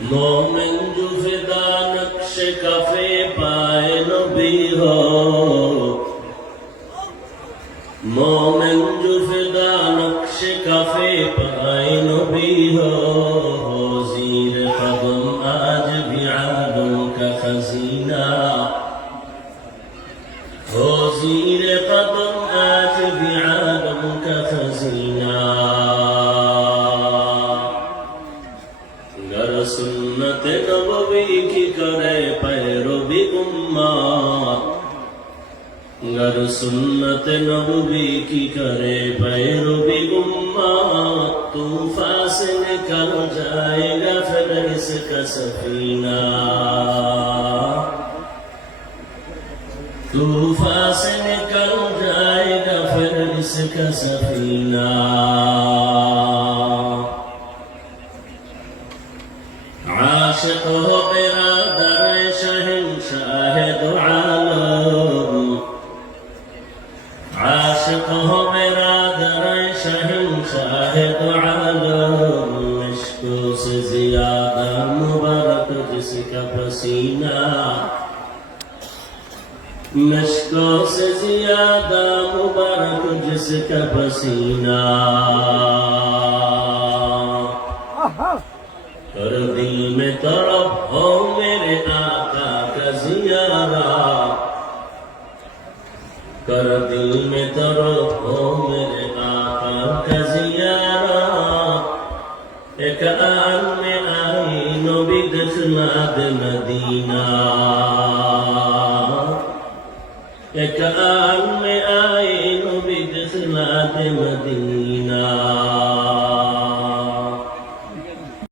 मोमिन जो फिदा नक्श कफे पाए नबी हो, मोमिन जो फिदा नक्श कफे पाए नबी हो, ज़ीर कदम आज भी आदम का खजीना हो, ज़ीर कदम आज भी आदम का खजीना। गर सुन्नत नबवी की करे पैरवी उम्मत, गर सुन्नत नबवी की करे पैरवी उम्मत, तूफान से निकल जाएगा फिर इसका सफीना, तूफान से निकल जाएगा फिर इसका सफीना। आशिक हो बिरादर शहंशाह दो आलम, आशिक हो बिरादर शहंशाह दो आलम, इश्क़ों से ज़ियादा मुबारक जिसका पसीना, इश्क़ों से ज़ियादा मुबारक जिसका पसीना। कर दिल में तड़प हो मेरे आका का ज़ियारा, कर दिल में तड़प हो मेरे आका का ज़ियारा। एक आन में आई नबी दखलाद मदीना, एक आन में आई नबी दखलाद मदीना।